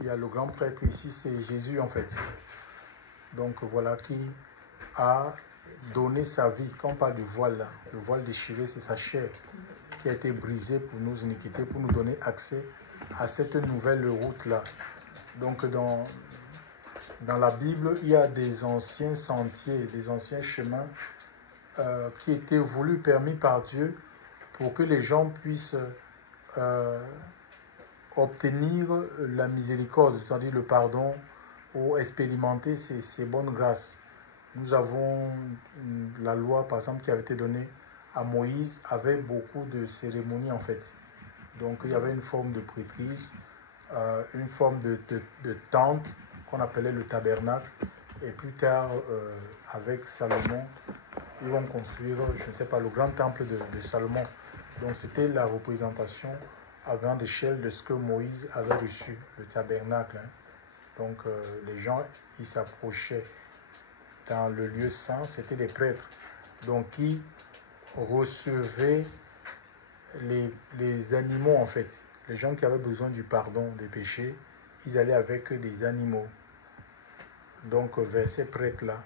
il y a le grand prêtre ici, c'est Jésus en fait. Donc voilà, qui a donné sa vie. Quand on parle du voile là, le voile déchiré, c'est sa chair qui a été brisée pour nos iniquités, pour nous donner accès à cette nouvelle route là. Donc dans la Bible, il y a des anciens sentiers, des anciens chemins qui étaient voulus, permis par Dieu pour que les gens puissent obtenir la miséricorde, c'est-à-dire le pardon, ou expérimenter ces bonnes grâces. Nous avons la loi, par exemple, qui avait été donnée à Moïse, avait beaucoup de cérémonies en fait. Donc il y avait une forme de prêtrise, une forme de tente qu'on appelait le tabernacle. Et plus tard, avec Salomon, ils vont construire, je ne sais pas, le grand temple de Salomon. Donc c'était la représentation à grande échelle de ce que Moïse avait reçu, le tabernacle. Hein. Donc les gens, ils s'approchaient dans le lieu saint, c'était les prêtres. Donc qui recevaient les animaux en fait. Les gens qui avaient besoin du pardon des péchés, ils allaient avec des animaux. Donc vers ces prêtres-là.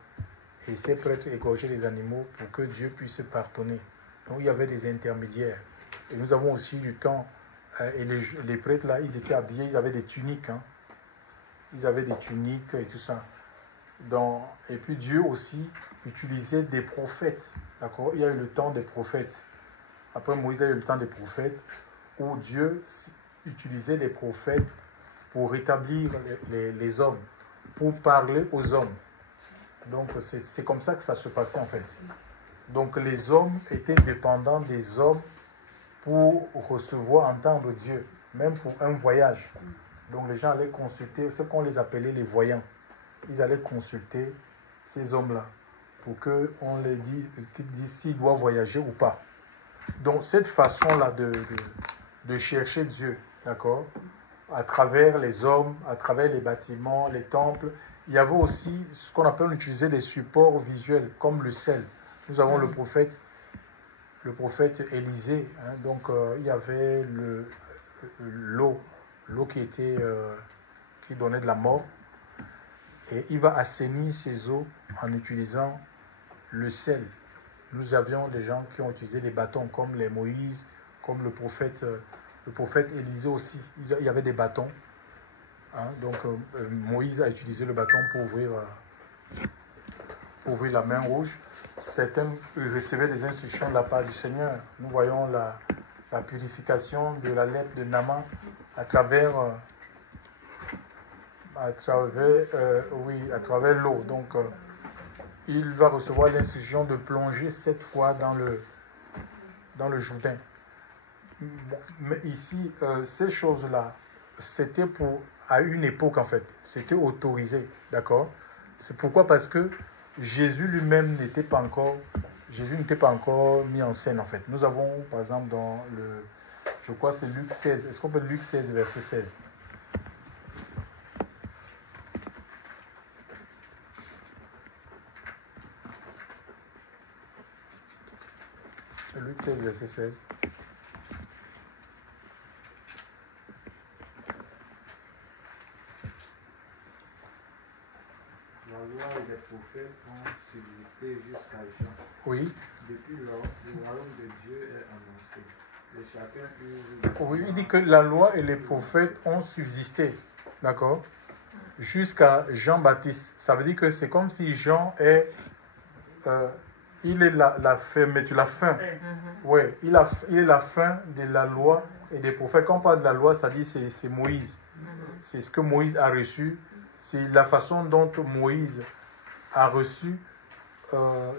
Et ces prêtres égorgeaient les animaux pour que Dieu puisse pardonner. Donc il y avait des intermédiaires. Et nous avons aussi du temps, et les prêtres là, ils étaient habillés, ils avaient des tuniques. Hein. Ils avaient des tuniques et tout ça. Et puis Dieu aussi utilisait des prophètes. D'accord? Il y a eu le temps des prophètes. Après Moïse, il y a eu le temps des prophètes où Dieu utilisait les prophètes pour rétablir les hommes, pour parler aux hommes. Donc c'est comme ça que ça se passait en fait. Donc les hommes étaient dépendants des hommes pour recevoir, entendre Dieu, même pour un voyage. Donc les gens allaient consulter ce qu'on les appelait les voyants. Ils allaient consulter ces hommes-là pour qu'on les dise s'ils doivent voyager ou pas. Donc cette façon-là de chercher Dieu, d'accord, à travers les hommes, à travers les bâtiments, les temples, il y avait aussi ce qu'on appelle utiliser des supports visuels comme le sel. Nous avons le prophète Élisée, hein, donc il y avait l'eau qui donnait de la mort, et il va assainir ces eaux en utilisant le sel. Nous avions des gens qui ont utilisé des bâtons comme les Moïse, comme le prophète Élisée aussi. Il y avait des bâtons. Hein, donc Moïse a utilisé le bâton pour ouvrir la main rouge. Certains recevaient des instructions de la part du Seigneur. Nous voyons la purification de la lèpre de Naaman à travers l'eau. Donc il va recevoir l'instruction de plonger 7 fois dans le Jourdain. Bon, mais ici, ces choses-là, c'était à une époque en fait, c'était autorisé, d'accord? C'est pourquoi? Parce que Jésus lui-même n'était pas encore mis en scène en fait. Nous avons par exemple dans je crois que c'est Luc 16, est-ce qu'on peut Luc 16 verset 16? Luc 16 verset 16. La loi et les prophètes ont subsisté jusqu'à Jean. Oui. Depuis lors, le royaume de Dieu est annoncé. Et chacun oui, il dit que la loi et les prophètes ont subsisté. D'accord? Jusqu'à Jean-Baptiste. Ça veut dire que c'est comme si Jean est... il est la fin. Ouais, il est la fin de la loi et des prophètes. Quand on parle de la loi, ça dit c'est Moïse. C'est ce que Moïse a reçu. C'est la façon dont Moïse a reçu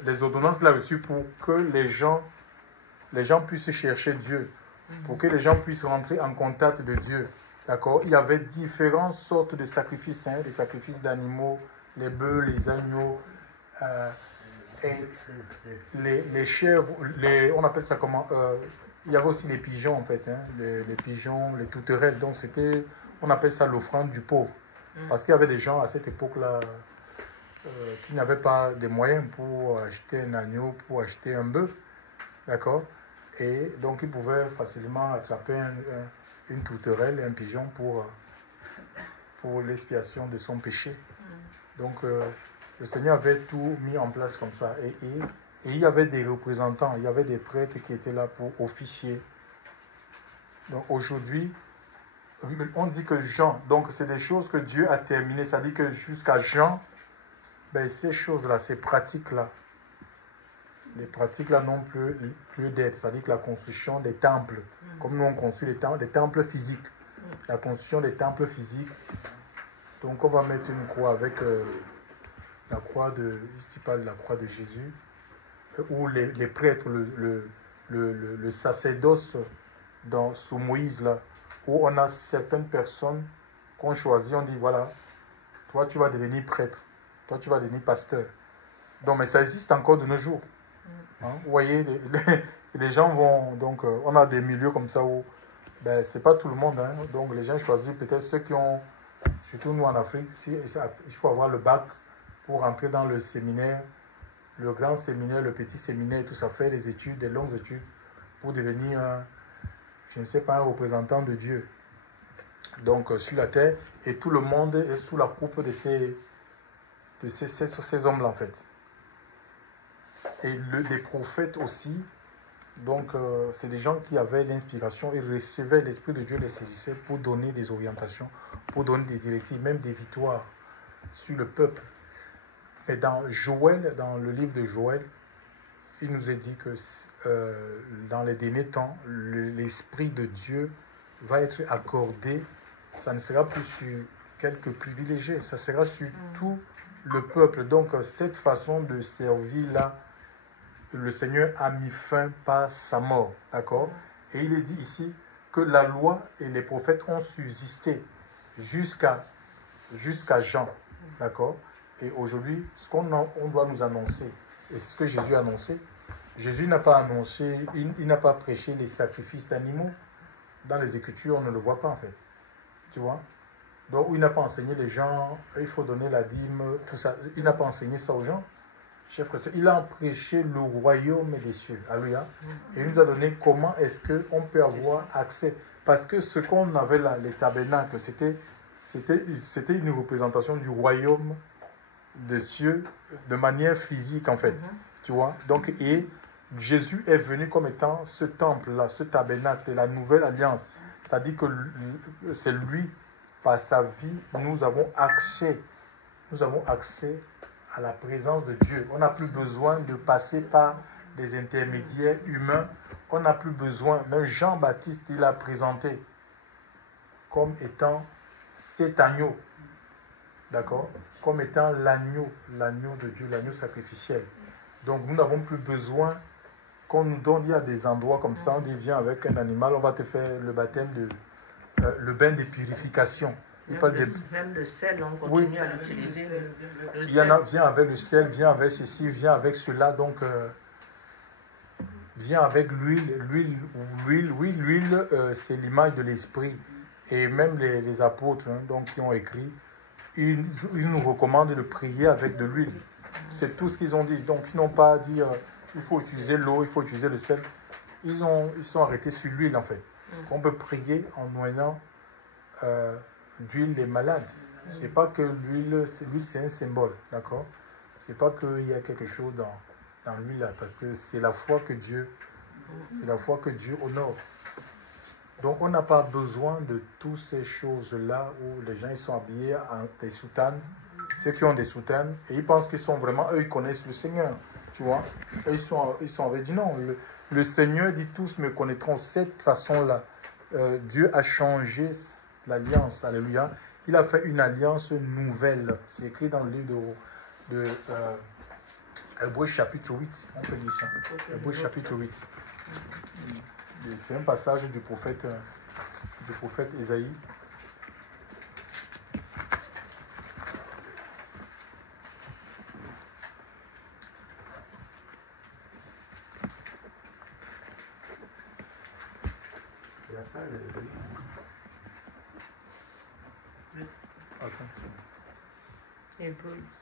les ordonnances qu'il a reçues pour que les gens puissent chercher Dieu, pour que les gens puissent rentrer en contact de Dieu. D'accord? Il y avait différentes sortes de sacrifices, hein, des sacrifices d'animaux, les bœufs, les agneaux, et les chèvres, on appelle ça comment? Il y avait aussi les pigeons en fait, hein, les pigeons, les tourterelles. Donc on appelle ça l'offrande du pauvre. Parce qu'il y avait des gens à cette époque-là qui n'avaient pas de moyens pour acheter un agneau, pour acheter un bœuf. D'accord? Et donc ils pouvaient facilement attraper une tourterelle et un pigeon pour pour l'expiation de son péché. Donc le Seigneur avait tout mis en place comme ça. Et il y avait des représentants, il y avait des prêtres qui étaient là pour officier. Donc aujourd'hui, on dit que Jean, donc c'est des choses que Dieu a terminées. Ça dit que jusqu'à Jean, ben, ces choses-là, ces pratiques-là, les pratiques-là n'ont plus d'être. C'est-à-dire que la construction des temples, comme nous on construit des temples physiques, la construction des temples physiques. Donc on va mettre une croix avec la croix de, je parle de la croix de Jésus, où les prêtres, le sacerdoce sous Moïse là, où on a certaines personnes qu'on choisit, on dit voilà, toi tu vas devenir prêtre, toi tu vas devenir pasteur. Donc mais ça existe encore de nos jours. Hein, vous voyez, les gens vont, donc on a des milieux comme ça où ben, c'est pas tout le monde, hein, donc les gens choisissent peut-être ceux qui ont, surtout nous en Afrique, il faut avoir le bac pour entrer dans le séminaire, le grand séminaire, le petit séminaire, tout ça, faire des études, des longues études, pour devenir, je ne sais pas, un représentant de Dieu. Donc sur la terre, et tout le monde est sous la coupe de ces hommes-là en fait. Et les prophètes aussi, donc c'est des gens qui avaient l'inspiration et recevaient l'Esprit de Dieu, les saisissait pour donner des orientations, pour donner des directives, même des victoires sur le peuple. Mais dans Joël, dans le livre de Joël, il nous est dit que dans les derniers temps, l'Esprit de Dieu va être accordé. Ça ne sera plus sur quelques privilégiés, ça sera sur tout le peuple. Donc cette façon de servir-là, le Seigneur a mis fin par sa mort, d'accord? Et il est dit ici que la loi et les prophètes ont subsisté jusqu'à Jean, d'accord? Et aujourd'hui, ce qu'on doit nous annoncer, et c'est ce que Jésus a annoncé, Jésus n'a pas annoncé, il n'a pas prêché les sacrifices d'animaux. Dans les Écritures, on ne le voit pas en fait, tu vois? Donc il n'a pas enseigné les gens, il faut donner la dîme, tout ça. Il n'a pas enseigné ça aux gens. Il a prêché le royaume des cieux. Alléluia. Et il nous a donné comment est-ce qu'on peut avoir accès. Parce que ce qu'on avait là, les tabernacles, c'était une représentation du royaume des cieux de manière physique en fait. Tu vois. Donc, et Jésus est venu comme étant ce temple-là, ce tabernacle, la nouvelle alliance. Ça dit que c'est lui, par sa vie, nous avons accès à la présence de Dieu. On n'a plus besoin de passer par des intermédiaires humains. On n'a plus besoin. Même Jean-Baptiste, il a présenté comme étant cet agneau. D'accord? Comme étant l'agneau de Dieu, l'agneau sacrificiel. Donc nous n'avons plus besoin qu'on nous donne. Il y a des endroits comme ça, on dit viens avec un animal, on va te faire le baptême, le bain de purification. Même le sel, on continue à l'utiliser. Il y en a, viens avec le sel, viens avec ceci, viens avec cela. Donc, viens avec l'huile. L'huile, c'est l'image de l'esprit. Et même les apôtres donc, qui ont écrit, ils nous recommandent de prier avec de l'huile. C'est tout ce qu'ils ont dit. Donc, ils n'ont pas dit il faut utiliser l'eau, il faut utiliser le sel. Ils sont arrêtés sur l'huile en fait. On peut prier en noyant d'huile les malades. C'est pas que l'huile c'est un symbole, d'accord? C'est pas qu'il y a quelque chose dans l'huile là, parce que c'est la foi que Dieu honore. Donc on n'a pas besoin de toutes ces choses-là où les gens ils sont habillés en des soutanes, ceux qui ont des soutanes, et ils pensent qu'ils sont vraiment, eux ils connaissent le Seigneur, tu vois? Et ils sont avec dit non, le Seigneur dit tous me connaîtront. Cette façon-là, Dieu a changé l'alliance, alléluia. Il a fait une alliance nouvelle. C'est écrit dans le livre de Hébreux chapitre 8. On peut dire ça. Hébreux chapitre 8. C'est un passage du prophète Ésaïe.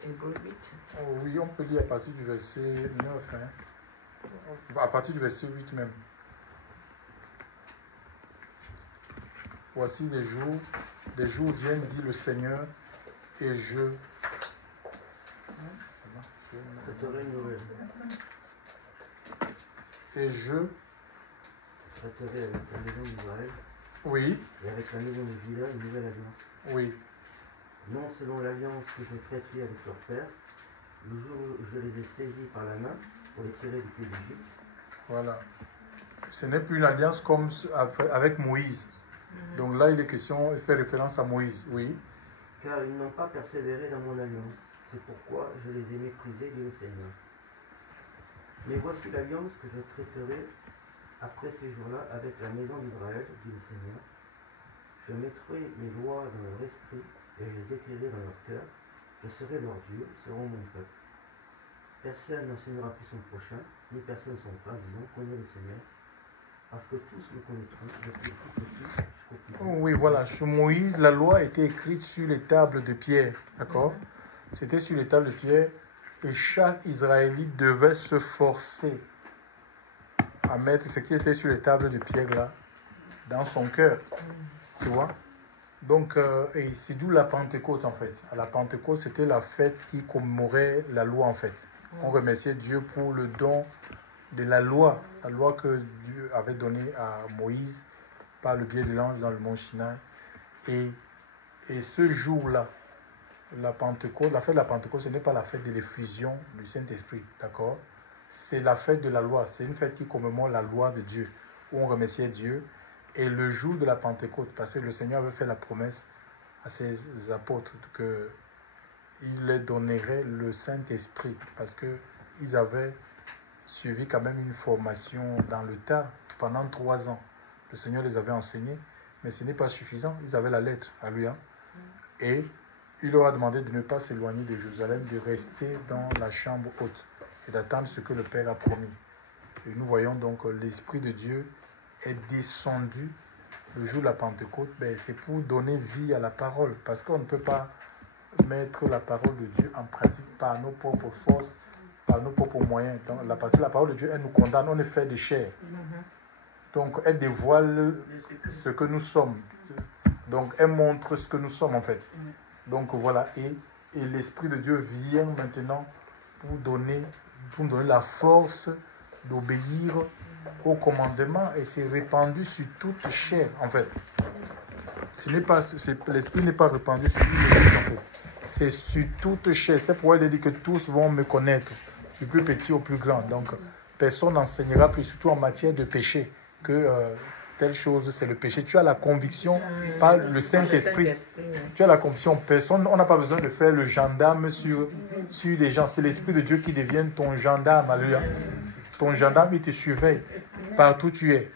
Hébreux 8. Oh oui, on peut dire à partir du verset 9. À partir du verset 8 même. Voici des jours viennent, dit le Seigneur, et je... Et je... Traiterai avec la maison d'Israël Oui, et avec la maison de Juda une nouvelle alliance. oui, Non selon l'alliance que j'ai faite avec leur père, le jour où je les ai saisis par la main pour les tirer du pays d'Égypte. voilà. Ce n'est plus une alliance comme avec Moïse. Donc là, il est question, il fait référence à Moïse, oui. Car ils n'ont pas persévéré dans mon alliance. C'est pourquoi je les ai méprisés, dit le Seigneur. Mais voici l'alliance que je traiterai après ces jours-là avec la maison d'Israël, dit le Seigneur. Je mettrai mes lois dans leur esprit et je les écrirai dans leur cœur. Je serai leur Dieu, ils seront mon peuple. Personne n'enseignera plus son prochain, ni personne son frère, disant, connais le Seigneur. Parce que tous me connaîtront, depuis le plus petit jusqu'au plus grand. Oui, voilà. Sur Moïse, la loi était écrite sur les tables de pierre. D'accord? C'était sur les tables de pierre. Et chaque Israélite devait se forcer à mettre ce qui était sur les tables de pierre là dans son cœur. Tu vois? Donc, et c'est d'où la Pentecôte en fait. À la Pentecôte, c'était la fête qui commémorait la loi en fait. On remerciait Dieu pour le don de la loi que Dieu avait donnée à Moïse par le biais de l'ange dans le mont Sinaï. Et ce jour-là, la Pentecôte, la fête de la Pentecôte, ce n'est pas la fête de l'effusion du Saint-Esprit, d'accord? C'est la fête de la loi, c'est une fête qui commémore la loi de Dieu, où on remerciait Dieu. Et le jour de la Pentecôte, parce que le Seigneur avait fait la promesse à ses apôtres qu'il leur donnerait le Saint-Esprit, parce qu'ils avaient suivi quand même une formation dans le tas pendant 3 ans. Le Seigneur les avait enseignés, mais ce n'est pas suffisant. Ils avaient la lettre, alléluia. Et il leur a demandé de ne pas s'éloigner de Jérusalem, de rester dans la chambre haute et d'attendre ce que le Père a promis. Et nous voyons donc l'Esprit de Dieu est descendu le jour de la Pentecôte. Ben, c'est pour donner vie à la parole, parce qu'on ne peut pas mettre la parole de Dieu en pratique par nos propres forces, par nos propres moyens. Donc, parce que la parole de Dieu, elle nous condamne, on est fait de chair. Donc, elle dévoile ce que nous sommes. Donc, elle montre ce que nous sommes en fait. Donc, voilà. Et l'Esprit de Dieu vient maintenant pour donner la force d'obéir au commandement. Et c'est répandu sur toute chair en fait. L'Esprit n'est pas répandu sur toute chair en fait. C'est sur toute chair. C'est pourquoi il dit que tous vont me connaître, du plus petit au plus grand. Donc, personne n'enseignera plus, surtout en matière de péché, que telle chose, c'est le péché. Tu as la conviction par le Saint-Esprit. Tu as la conviction. Personne, on n'a pas besoin de faire le gendarme sur les gens. C'est l'Esprit de Dieu qui devient ton gendarme. Alléluia. Ton gendarme, il te surveille partout où tu es.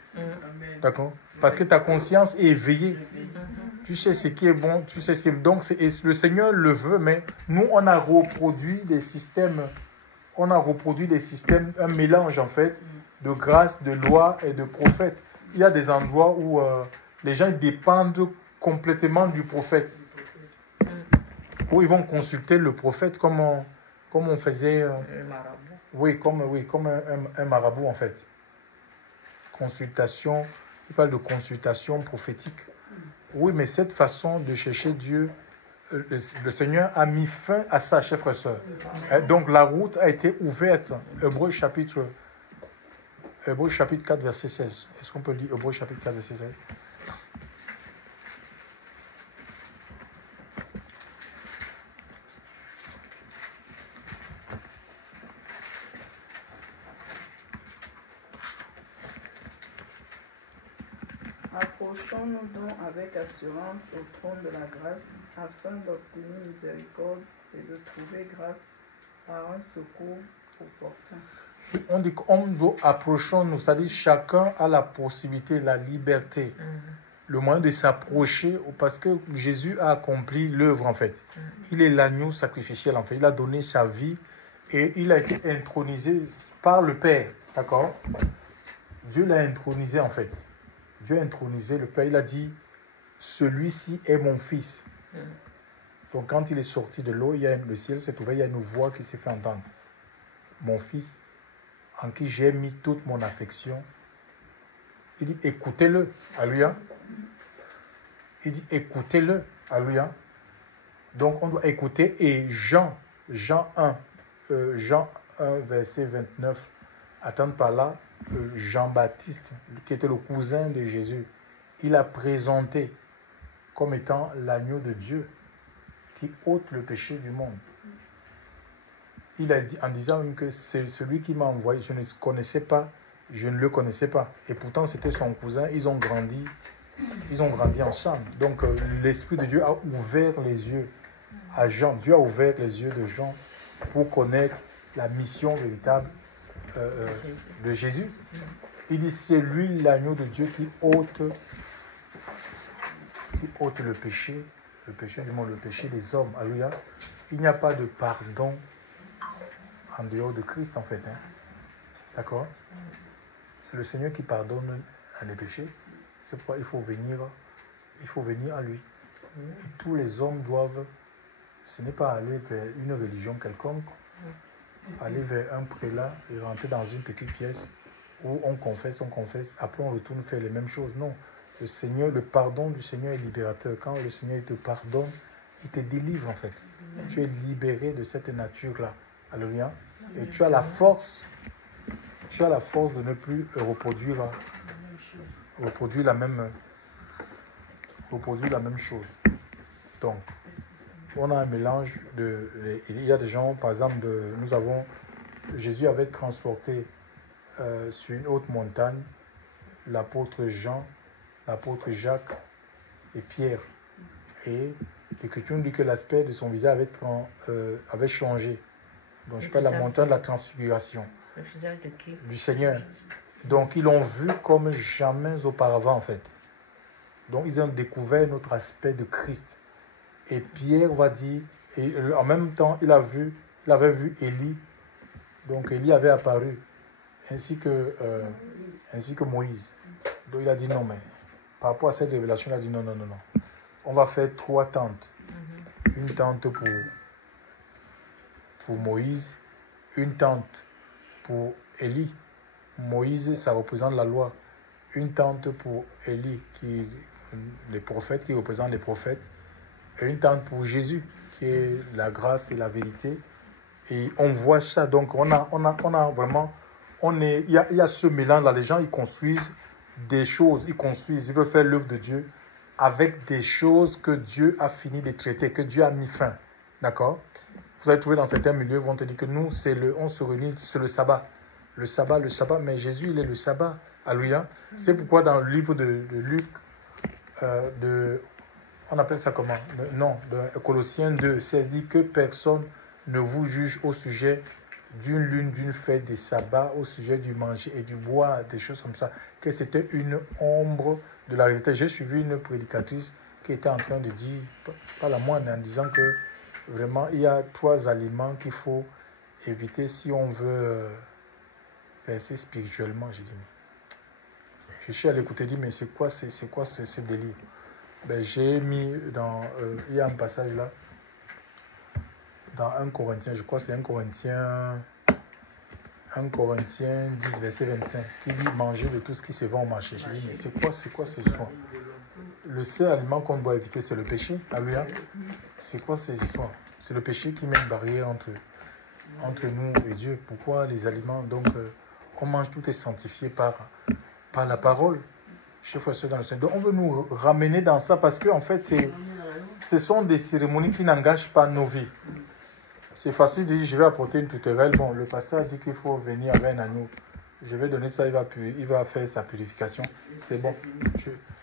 D'accord? Parce que ta conscience est éveillée. Tu sais ce qui est bon, tu sais ce qui est... Donc, le Seigneur le veut, mais nous, on a reproduit des systèmes, un mélange en fait, de grâce, de loi et de prophète. Il y a des endroits où les gens dépendent complètement du prophète. Où ils vont consulter le prophète comme on faisait... oui, comme un marabout en fait. Consultation, il parle de consultation prophétique. Oui, mais cette façon de chercher Dieu, le Seigneur a mis fin à ça, chers frères et sœurs. Donc la route a été ouverte. Hébreux chapitre 4, verset 16. Est-ce qu'on peut lire Hébreux chapitre 4, verset 16? Approchons-nous donc avec assurance au trône de la grâce, afin d'obtenir miséricorde et de trouver grâce par un secours opportun. On dit qu'on approchons-nous, c'est-à-dire chacun a la possibilité, la liberté, le moyen de s'approcher, parce que Jésus a accompli l'œuvre en fait. Il est l'agneau sacrificiel en fait. Il a donné sa vie et il a été intronisé par le Père, d'accord? Dieu l'a intronisé en fait. Dieu a intronisé le Père, il a dit, celui-ci est mon fils. Donc quand il est sorti de l'eau, le ciel s'est ouvert, il y a une voix qui s'est fait entendre. Mon fils, en qui j'ai mis toute mon affection. Il dit, écoutez-le. Alléluia. Il dit écoutez-le. Alléluia. Donc on doit écouter. Et Jean 1, verset 29, attendre par là, Jean-Baptiste, qui était le cousin de Jésus, il a présenté comme étant l'agneau de Dieu qui ôte le péché du monde. Il a dit en disant que c'est celui qui m'a envoyé, je ne le connaissais pas. Et pourtant c'était son cousin, ils ont grandi ensemble. Donc l'Esprit de Dieu a ouvert les yeux à Jean. Dieu a ouvert les yeux de Jean pour connaître la mission véritable de Jésus. Il dit c'est lui l'agneau de Dieu qui ôte le péché du monde, le péché des hommes. Alléluia. Il n'y a pas de pardon en dehors de Christ en fait. D'accord? C'est le Seigneur qui pardonne les péchés. C'est pourquoi il faut venir à lui. Et tous les hommes doivent, ce n'est pas aller vers une religion quelconque, aller vers un prélat et rentrer dans une petite pièce où on confesse, après on retourne faire les mêmes choses. Non, le pardon du Seigneur est libérateur. Quand le Seigneur te pardonne, il te délivre en fait. Tu es libéré de cette nature-là. Alléluia. Et tu as la force de ne plus reproduire la même chose. Donc, on a un mélange il y a des gens, par exemple, Jésus avait transporté sur une haute montagne l'apôtre Jean, l'apôtre Jacques et Pierre. Et l'Écriture nous dit que l'aspect de son visage avait changé. Donc je parle de la montagne de la transfiguration. Le visage de qui? Du Seigneur. Donc ils l'ont vu comme jamais auparavant en fait. Donc ils ont découvert notre aspect de Christ. Et Pierre va dire, et en même temps il avait vu Élie. Donc Élie avait apparu, ainsi que Moïse. Donc il a dit non, mais par rapport à cette révélation, il a dit non. On va faire 3 tentes. Une tente pour Moïse, une tente pour Élie. Moïse, ça représente la loi. Une tente pour Élie, les prophètes, qui représentent les prophètes. Et une tente pour Jésus, qui est la grâce et la vérité. Et on voit ça. Donc, on a vraiment... Il y a ce mélange-là. Les gens, ils construisent des choses. Ils veulent faire l'œuvre de Dieu avec des choses que Dieu a fini de traiter, que Dieu a mis fin. D'accord? Vous allez trouver dans certains milieux, ils vont te dire que nous, on se réunit, c'est le sabbat. Le sabbat, mais Jésus, il est le sabbat. Alléluia. C'est pourquoi dans le livre de Luc, on appelle ça comment? De Colossiens 2, ça dit que personne ne vous juge au sujet d'une lune, d'une fête, des sabbats, au sujet du manger et du boire, des choses comme ça, que c'était une ombre de la réalité. J'ai suivi une prédicatrice qui était en train de dire, pas la moindre, en disant que vraiment il y a 3 aliments qu'il faut éviter si on veut verser spirituellement. J'ai dit, je suis allé écouter, dit mais c'est quoi ce délire? J'ai mis il y a un passage là dans 1 Corinthiens, je crois que c'est 1 Corinthiens 10 verset 25 qui dit manger de tout ce qui se vend au marché. J'ai dit mais c'est quoi ces histoires? Le seul aliment qu'on doit éviter c'est le péché. Alléluia. C'est quoi ces histoires? C'est le péché qui met une barrière entre nous et Dieu. Pourquoi les aliments? Donc on mange, tout est sanctifié par la parole. Chers frères et sœurs dans le Seigneur. Donc on veut nous ramener dans ça parce que en fait ce sont des cérémonies qui n'engagent pas nos vies. C'est facile de dire je vais apporter une tutorelle. Bon, le pasteur a dit qu'il faut venir avec un agneau. Je vais donner ça, il va faire sa purification. C'est bon.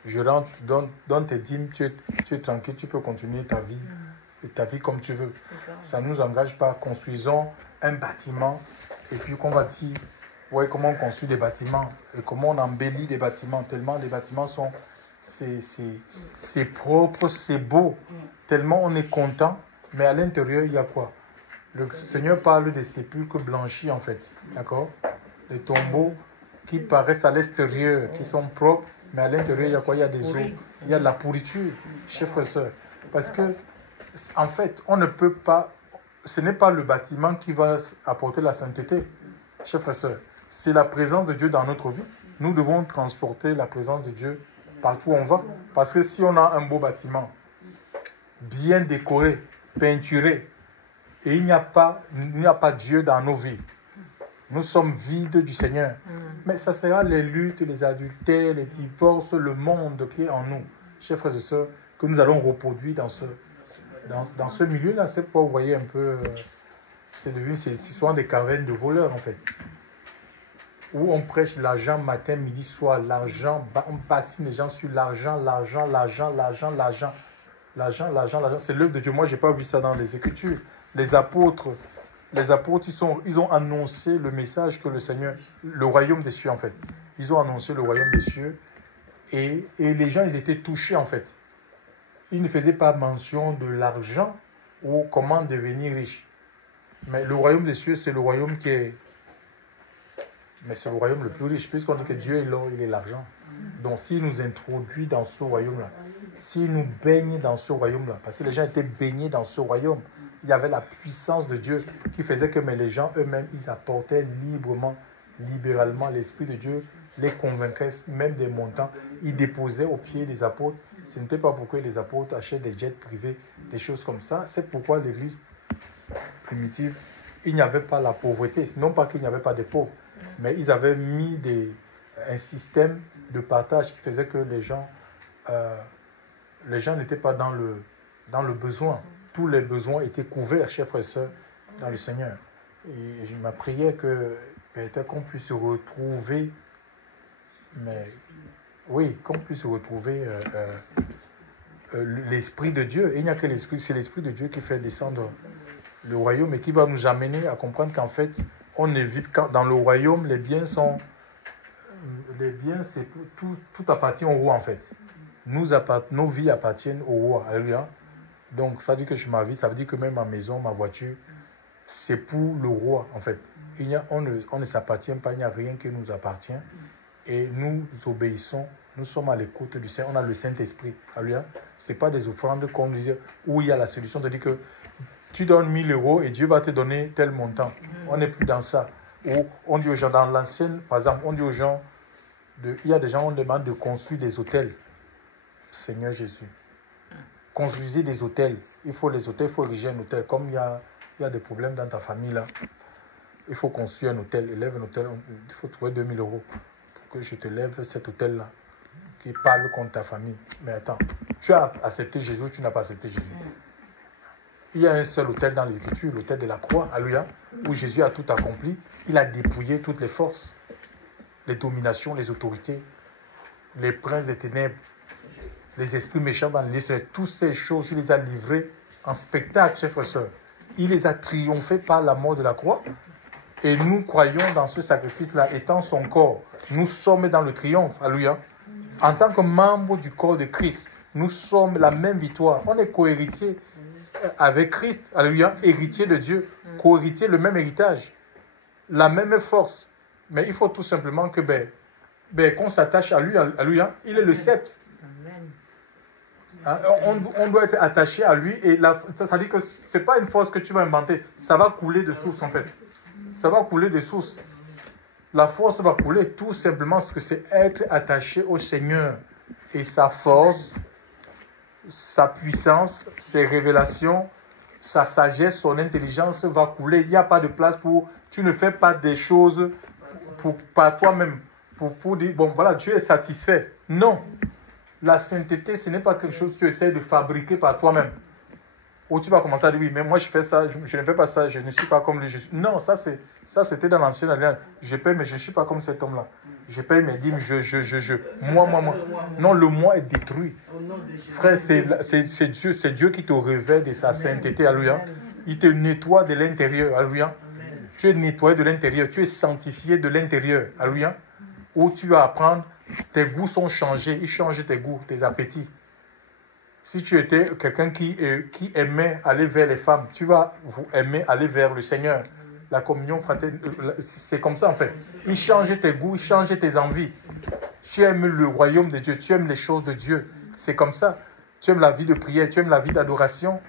Je rentre, donne tes dîmes, tu es tranquille, tu peux continuer ta vie comme tu veux. Ça ne nous engage pas. Construisons un bâtiment et puis qu'on va dire, ouais, comment on construit des bâtiments et comment on embellit des bâtiments. Tellement les bâtiments sont, c'est propre, c'est beau. Tellement on est content, mais à l'intérieur, il y a quoi? Le Seigneur parle des sépulcres blanchis en fait. D'accord? Les tombeaux qui paraissent à l'extérieur, qui sont propres, mais à l'intérieur, il y a quoi? Il y a des eaux, il y a de la pourriture, chers frères et sœurs. Parce que, en fait, on ne peut pas, ce n'est pas le bâtiment qui va apporter la sainteté, chers frères et sœurs. C'est la présence de Dieu dans notre vie. Nous devons transporter la présence de Dieu partout où on va. Parce que si on a un beau bâtiment, bien décoré, peinturé, et il n'y a pas Dieu dans nos vies, nous sommes vides du Seigneur. Mais ça sera les luttes, les adultères, les divorces, le monde qui est en nous, chers frères et sœurs, que nous allons reproduire dans ce milieu-là. C'est pourquoi vous voyez un peu, c'est souvent des cavernes de voleurs en fait. Où on prêche l'argent matin, midi, soir, l'argent, on bassine les gens sur l'argent. C'est l'œuvre de Dieu. Moi, je n'ai pas vu ça dans les Écritures. Les apôtres, ils ont annoncé le message que le Seigneur, le royaume des cieux en fait. Ils ont annoncé le royaume des cieux et les gens, ils étaient touchés en fait. Ils ne faisaient pas mention de l'argent ou comment devenir riche. Mais le royaume des cieux, c'est le royaume qui est... Mais c'est le royaume le plus riche, puisqu'on dit que Dieu est l'or, il est l'argent. Donc s'il nous introduit dans ce royaume-là, s'il nous baigne dans ce royaume-là, parce que les gens étaient baignés dans ce royaume, il y avait la puissance de Dieu qui faisait que mais les gens eux-mêmes, ils apportaient librement, libéralement, l'Esprit de Dieu les convaincrait même des montants. Ils déposaient aux pieds des apôtres. Ce n'était pas pour que les apôtres achètent des jets privés, des choses comme ça. C'est pourquoi l'Église primitive, il n'y avait pas la pauvreté. Non pas qu'il n'y avait pas de pauvres, mais ils avaient mis un système de partage qui faisait que les gens n'étaient pas dans le besoin. Tous les besoins étaient couverts, chers frères et sœurs, dans le Seigneur. Et je me priais que peut-être qu'on puisse retrouver, l'Esprit de Dieu. Et il n'y a que l'Esprit, c'est l'Esprit de Dieu qui fait descendre le royaume et qui va nous amener à comprendre qu'en fait, on évite quand dans le royaume, les biens, c'est tout appartient au roi en fait. Nos vies appartiennent au roi. Alléluia. Donc ça dit que je ma vie, ça veut dire que même ma maison, ma voiture, c'est pour le roi en fait. On ne s'appartient pas, il n'y a rien qui nous appartient. Et nous obéissons, nous sommes à l'écoute du Seigneur, on a le Saint-Esprit. Alléluia. Ce n'est pas des offrandes qu'on dit où il y a la solution de dire que tu donnes 1000 € et Dieu va te donner tel montant. On n'est plus dans ça. Ou on dit aux gens, dans l'ancienne, par exemple, on dit aux gens, il y a des gens, on demande de construire des hôtels. Seigneur Jésus. Construisez des hôtels. Il faut les hôtels, il faut ériger un hôtel. Comme il y a des problèmes dans ta famille là, il faut construire un hôtel, élève un hôtel, il faut trouver 2000 € pour que je te lève cet hôtel là, qui parle contre ta famille. Mais attends, tu as accepté Jésus, tu n'as pas accepté Jésus. Il y a un seul hôtel dans l'Écriture, l'hôtel de la croix, alléluia, où Jésus a tout accompli. Il a dépouillé toutes les forces, les dominations, les autorités, les princes des ténèbres, les esprits méchants dans les cieux. Toutes ces choses, il les a livrées en spectacle, chers frères et sœurs. Il les a triomphés par la mort de la croix. Et nous croyons dans ce sacrifice-là, étant son corps. Nous sommes dans le triomphe, alléluia. En tant que membres du corps de Christ, nous sommes la même victoire. On est co-héritiers avec Christ, alléluia, héritier de Dieu, co-héritier, le même héritage, la même force. Mais il faut tout simplement que qu'on s'attache à lui, alléluia. Il est le sceptre. On doit être attaché à lui et ça dit que ce n'est pas une force que tu vas inventer, ça va couler de source en fait. Ça va couler de source. La force va couler tout simplement parce que c'est être attaché au Seigneur et sa force, sa puissance, ses révélations, sa sagesse, son intelligence va couler. Il n'y a pas de place pour... Tu ne fais pas des choses par toi-même pour dire, bon voilà, Dieu est satisfait. Non. La sainteté, ce n'est pas quelque chose que tu essaies de fabriquer par toi-même. Ou tu vas commencer à dire, oui, mais moi je fais ça, je ne fais pas ça, je ne suis pas comme lui. Non, ça c'était dans l'ancienne alliance. Je paye, mais je ne suis pas comme cet homme-là. Je paye mes dîmes, moi. Non, le moi est détruit. Frère, c'est Dieu qui te révèle de sa sainteté, alléluia. Il te nettoie de l'intérieur, alléluia. Tu es nettoyé de l'intérieur, tu es sanctifié de l'intérieur, alléluia. Où tu vas apprendre, tes goûts sont changés, ils changent tes goûts, tes appétits. Si tu étais quelqu'un qui aimait aller vers les femmes, tu vas aimer aller vers le Seigneur. La communion fraternelle, c'est comme ça en fait. Il change tes goûts, il change tes envies. Tu aimes le royaume de Dieu, tu aimes les choses de Dieu. C'est comme ça. Tu aimes la vie de prière, tu aimes la vie d'adoration.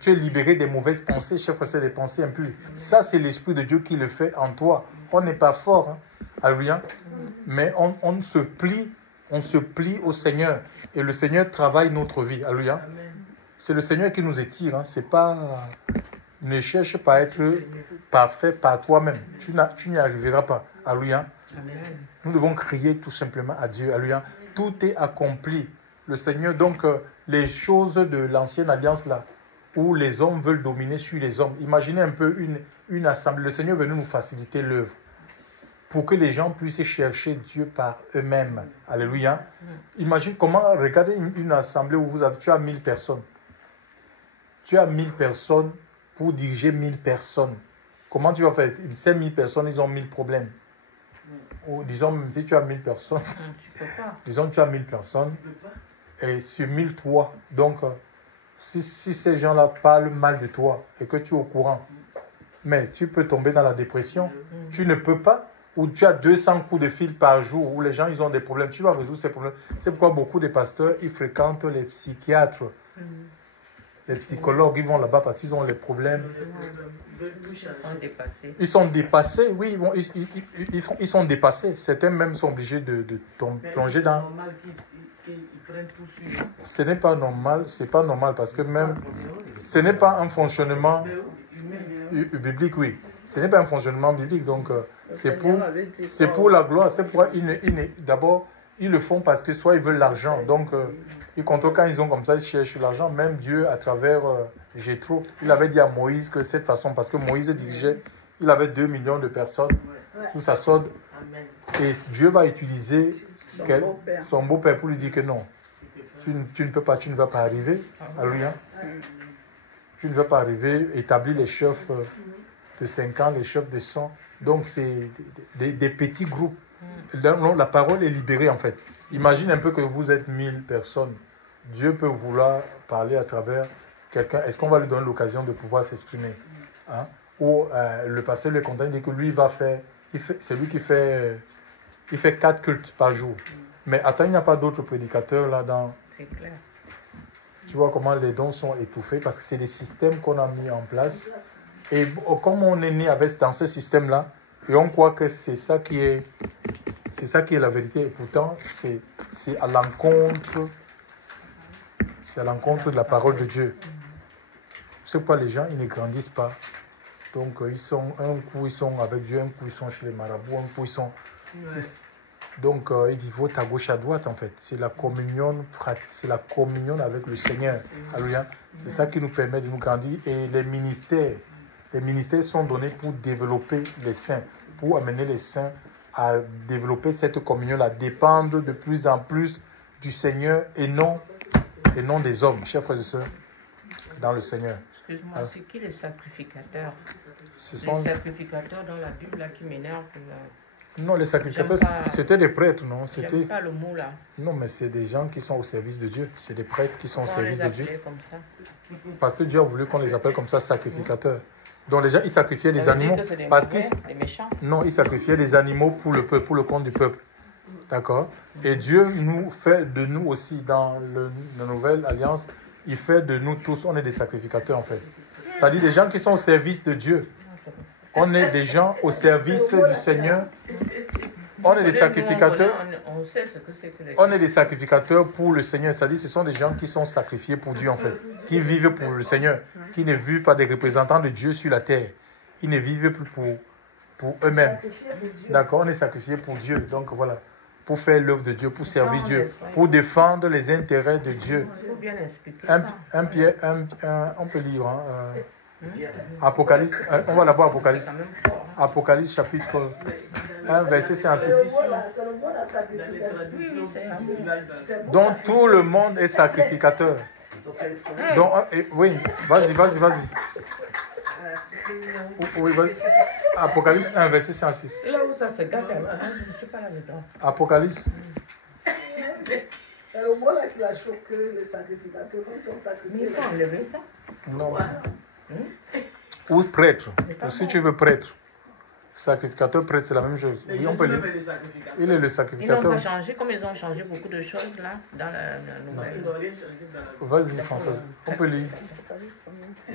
Tu es libéré des mauvaises pensées, chef, c'est des pensées impures. Ça, c'est l'Esprit de Dieu qui le fait en toi. On n'est pas fort, hein. Alléluia. Mais on se plie On se plie au Seigneur et le Seigneur travaille notre vie. Alléluia. Amen. C'est le Seigneur qui nous étire. Hein. C'est pas... Ne cherche pas à être parfait par toi-même. Tu n'y arriveras pas. Alléluia. Amen. Nous devons crier tout simplement à Dieu. Alléluia. Tout est accompli. Le Seigneur, donc, les choses de l'ancienne alliance là, où les hommes veulent dominer sur les hommes. Imaginez un peu une assemblée. Le Seigneur veut nous faciliter l'œuvre pour que les gens puissent chercher Dieu par eux-mêmes. Alléluia. Imagine comment, regardez une assemblée où tu as 1000 personnes. Tu as 1000 personnes pour diriger 1000 personnes. Comment tu vas faire? Ces 1000 personnes, ils ont 1000 problèmes. Ou disons, même si tu as 1000 personnes, Tu peux pas. disons tu as 1000 personnes, et sur 1003, donc si ces gens-là parlent mal de toi et que tu es au courant, mais tu peux tomber dans la dépression. Tu ne peux pas, ou tu as 200 coups de fil par jour, où les gens ils ont des problèmes, tu vas résoudre ces problèmes. C'est pourquoi beaucoup de pasteurs, ils fréquentent les psychiatres, les psychologues, ils vont là-bas parce qu'ils ont les problèmes. Ils sont dépassés. Ils sont dépassés, oui, ils sont dépassés. Certains même sont obligés de plonger dans... C'est normal qu'ils prennent tout sur eux. Ce n'est pas normal, c'est pas normal parce que même... Ce n'est pas un fonctionnement biblique, oui. Ce n'est pas un fonctionnement biblique, donc c'est pour la gloire. C'est pourquoi d'abord, ils le font parce que soit ils veulent l'argent, donc ils comptent quand ils ont comme ça, ils cherchent l'argent. Même Dieu, à travers Jéthro, il avait dit à Moïse que cette façon, parce que Moïse dirigeait, il avait 2 millions de personnes sous sa solde, et Dieu va utiliser son beau-père pour lui dire que non, tu ne peux pas, tu ne vas pas arriver. Alléluia. Tu ne vas pas arriver, établir les chefs de 50, les chefs de 100. Donc c'est des petits groupes. La parole est libérée en fait. Imagine un peu que vous êtes 1000 personnes. Dieu peut vouloir parler à travers quelqu'un. Est-ce qu'on va lui donner l'occasion de pouvoir s'exprimer, hein? Ou le pasteur lui est content, il dit que lui va faire, c'est lui qui fait, il fait 4 cultes par jour. Mais attends, il n'y a pas d'autres prédicateurs là-dedans. C'est clair. Tu vois comment les dons sont étouffés parce que c'est des systèmes qu'on a mis en place. Et comme on est né dans ce système-là, et on croit que c'est ça qui est la vérité. Et pourtant, c'est à l'encontre de la parole de Dieu. C'est pourquoi les gens, ils ne grandissent pas. Donc, un coup, ils sont avec Dieu, un coup, ils sont chez les marabouts, un coup, ils sont... Donc, ils vivotent à gauche, à droite, en fait. C'est la communion avec le Seigneur. Alléluia. C'est ça qui nous permet de nous grandir. Et les ministères sont donnés pour développer les saints, pour amener les saints à développer cette communion-là, dépendre de plus en plus du Seigneur et non des hommes, chers frères et sœurs, dans le Seigneur. Excuse-moi, c'est qui les sacrificateurs? Ce sont... Les sacrificateurs dans la Bible là qui m'énervent. Non, les sacrificateurs, c'était des prêtres, non? J'aime pas le mot là. Non, mais c'est des gens qui sont au service de Dieu. C'est des prêtres qui sont au service de Dieu. Comme ça. Parce que Dieu a voulu qu'on les appelle comme ça, sacrificateurs. Donc les gens, ils sacrifiaient des animaux. Parce qu'ils... Non, ils sacrifiaient des animaux pour le peuple, pour le compte du peuple. D'accord? Et Dieu nous fait de nous aussi, dans la nouvelle alliance, il fait de nous tous, on est des sacrificateurs en fait. C'est-à-dire des gens qui sont au service de Dieu. On est des gens au service du Seigneur. On est des sacrificateurs. On sait ce que c'est que les... On est des sacrificateurs pour le Seigneur. C'est-à-dire ce sont des gens qui sont sacrifiés pour Dieu en fait. Qui vivent pour le Seigneur. Qui ne vivent pas des représentants de Dieu sur la terre. Ils ne vivent plus pour eux-mêmes. D'accord? On est sacrifiés pour Dieu. Donc voilà. Pour faire l'œuvre de Dieu, pour servir Dieu. Pour défendre les intérêts de Dieu. Il faut bien expliquer on peut lire. Apocalypse, on va d'abord Apocalypse. Apocalypse chapitre 1, verset 56. Donc tout le monde est sacrificateur. Donc, oui, vas-y. Oui, vas-y. Apocalypse 1, verset 56. Et là où ça se gâte, je ne suis pas là-dedans. Apocalypse. C'est le mot là qui a choqué les sacrificateurs, ils sont sacrifiés. Mais il faut enlever ça. Non. Ou prêtre. Si tu veux prêtre. Sacrificateur, prêtre, c'est la même chose. Oui, on peut lire. Il est le Ils sacrificateur. n'ont pas changé, comme ils ont changé beaucoup de choses là, dans la nouvelle. Vas-y, Françoise. On peut lire.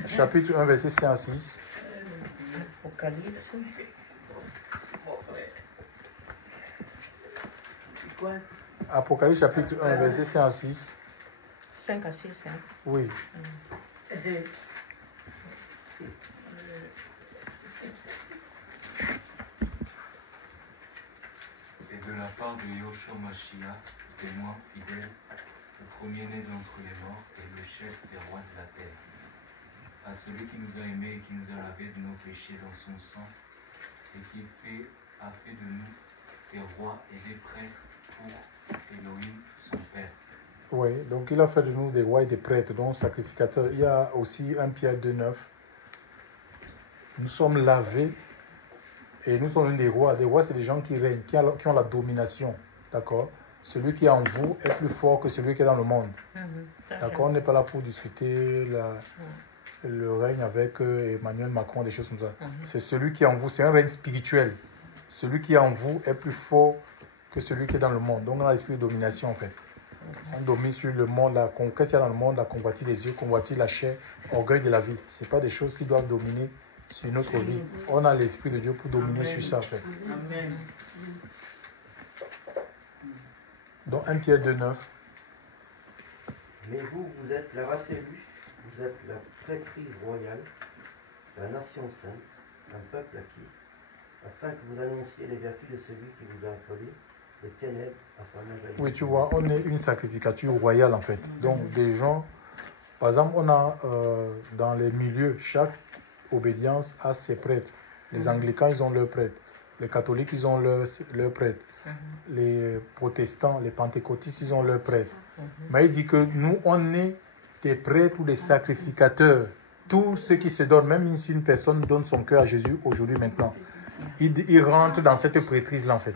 Chapitre 1, verset 5 à 6. Apocalypse. Apocalypse chapitre 1, verset 5 à 6. 5 à 6, hein. Oui. Et de la part de Yoshua Mashiach, témoin fidèle, le premier-né d'entre les morts et le chef des rois de la terre, à celui qui nous a aimés et qui nous a lavés de nos péchés dans son sang, et qui a fait de nous des rois et des prêtres pour Elohim, son Père. Oui, donc il a fait de nous des rois et des prêtres, donc sacrificateurs. Il y a aussi 1 Pierre 2,9. Nous sommes lavés et nous sommes des rois. Des rois, c'est des gens qui règnent, qui ont la domination. D'accord? Celui qui est en vous est plus fort que celui qui est dans le monde. D'accord? On n'est pas là pour discuter le règne avec Emmanuel Macron, des choses comme ça. C'est celui qui est en vous, c'est un règne spirituel. Celui qui est en vous est plus fort que celui qui est dans le monde. Donc on a l'esprit de domination en fait. On domine sur le monde, la conquête qu'il y a dans le monde, la convoitise des yeux, convoitise la chair, orgueil de la vie. Ce n'est pas des choses qui doivent dominer sur notre vie. On a l'esprit de Dieu pour dominer sur ça en fait. Amen. Donc 1 Pierre 2,9. Mais vous, vous êtes la race élue, vous êtes la prêtrise royale, la nation sainte, un peuple acquis, afin que vous annonciez les vertus de celui qui vous a appelé des ténèbres à sa merveille. Oui, tu vois, on est une sacrificature royale en fait. Donc des gens, par exemple, on a dans les milieux, chaque obédience a ses prêtres. Les anglicans, ils ont leurs prêtres. Les catholiques, ils ont leurs prêtres. Les protestants, les pentecôtistes, ils ont leurs prêtres. Mais il dit que nous, on est des prêtres ou des sacrificateurs. Tout ce qui se donne, même si une personne donne son cœur à Jésus aujourd'hui, maintenant, il rentre dans cette prêtrise-là en fait.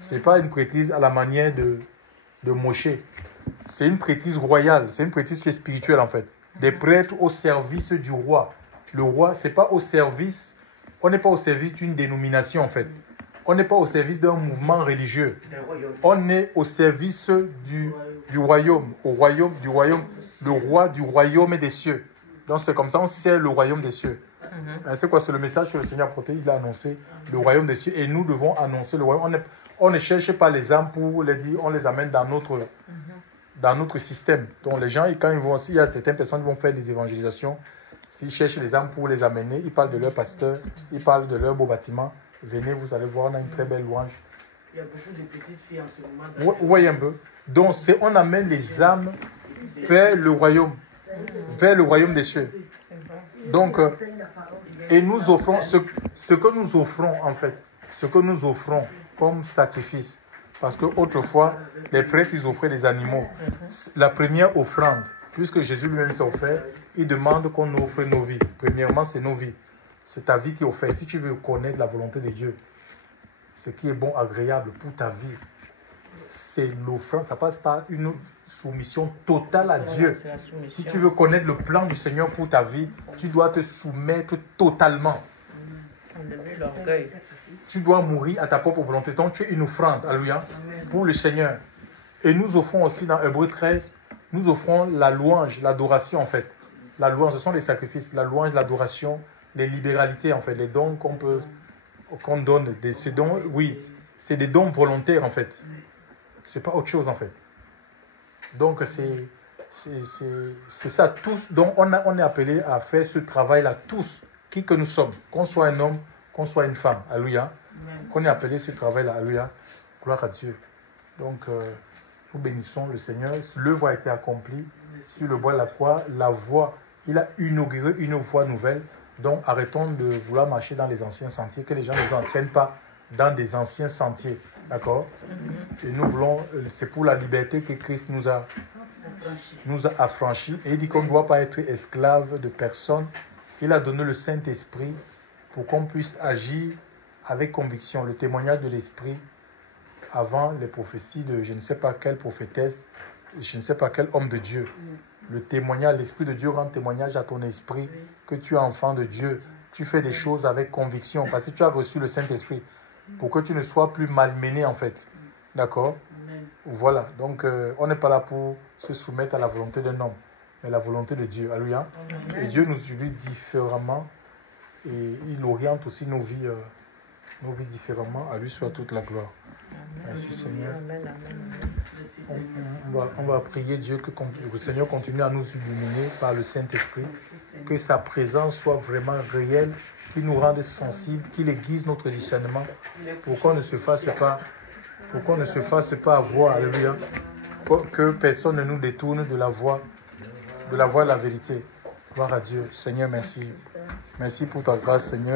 Ce n'est pas une prêtrise à la manière de Moshe. C'est une prêtrise royale, c'est une prêtrise qui est spirituelle en fait. Des prêtres au service du roi. Le roi, c'est pas au service, on n'est pas au service d'une dénomination en fait. On n'est pas au service d'un mouvement religieux. On est au service du royaume, du royaume, le roi du royaume et des cieux. Donc c'est comme ça, on sert le royaume des cieux. C'est quoi? C'est le message que le Seigneur a porté, il a annoncé le royaume des cieux et nous devons annoncer le royaume. On ne cherche pas les âmes pour les dire, on les amène dans notre système. Donc les gens, quand ils vont aussi, il y a certaines personnes qui vont faire des évangélisations. S'ils cherchent les âmes pour les amener, ils parlent de leur pasteur, ils parlent de leur beau bâtiment. Venez, vous allez voir, on a une très belle louange. Il y a beaucoup de petites filles en ce moment. Vous voyez un peu. Donc on amène les âmes vers le royaume des cieux. Donc, et nous offrons ce que nous offrons en fait, ce que nous offrons comme sacrifice. Parce qu'autrefois, les prêtres, ils offraient des animaux. La première offrande, puisque Jésus lui-même s'est offert, il demande qu'on offre nos vies. Premièrement, c'est nos vies. C'est ta vie qui est offerte. Si tu veux connaître la volonté de Dieu, ce qui est bon, agréable pour ta vie, c'est l'offrande. Ça passe par une soumission totale à Dieu. Si tu veux connaître le plan du Seigneur pour ta vie, tu dois te soumettre totalement. Tu dois mourir à ta propre volonté. Donc tu es une offrande, alléluia, pour le Seigneur. Et nous offrons aussi dans Hébreux 13, nous offrons la louange, l'adoration en fait. La louange, ce sont les sacrifices, la louange, l'adoration, les libéralités en fait, les dons qu'on donne. Ces dons, oui, c'est des dons volontaires en fait. C'est pas autre chose en fait. Donc c'est ça, tous. Donc on est appelé à faire ce travail-là, tous, qui que nous sommes, qu'on soit un homme, qu'on soit une femme, alléluia. Qu'on est appelé ce travail-là, alléluia. Gloire à Dieu. Donc nous bénissons le Seigneur. L'œuvre a été accomplie sur le bois de la croix. La voie, il a inauguré une voie nouvelle. Donc arrêtons de vouloir marcher dans les anciens sentiers, que les gens ne nous entraînent pas dans des anciens sentiers. D'accord? Et nous voulons, c'est pour la liberté que Christ nous a affranchis. Et il dit qu'on ne doit pas être esclave de personne. Il a donné le Saint-Esprit pour qu'on puisse agir avec conviction. Le témoignage de l'Esprit avant les prophéties de je ne sais pas quelle prophétesse, je ne sais pas quel homme de Dieu. Le témoignage, l'Esprit de Dieu rend témoignage à ton esprit que tu es enfant de Dieu. Tu fais des choses avec conviction parce que tu as reçu le Saint-Esprit pour que tu ne sois plus malmené en fait. D'accord? Voilà. Donc on n'est pas là pour se soumettre à la volonté d'un homme, mais la volonté de Dieu. Alléluia. Et Dieu nous utilise différemment et il oriente aussi nos vies différemment. À lui soit toute la gloire. Merci Seigneur. Amen, amen. On va prier Dieu que le Seigneur continue à nous illuminer par le Saint-Esprit, que sa présence soit vraiment réelle, qu'il nous rende sensibles, qu'il aiguise notre discernement, pour qu'on ne se fasse pas avoir, alléluia, que personne ne nous détourne de la voie de la vérité. Gloire à Dieu. Seigneur, merci. Merci pour ta grâce, Seigneur.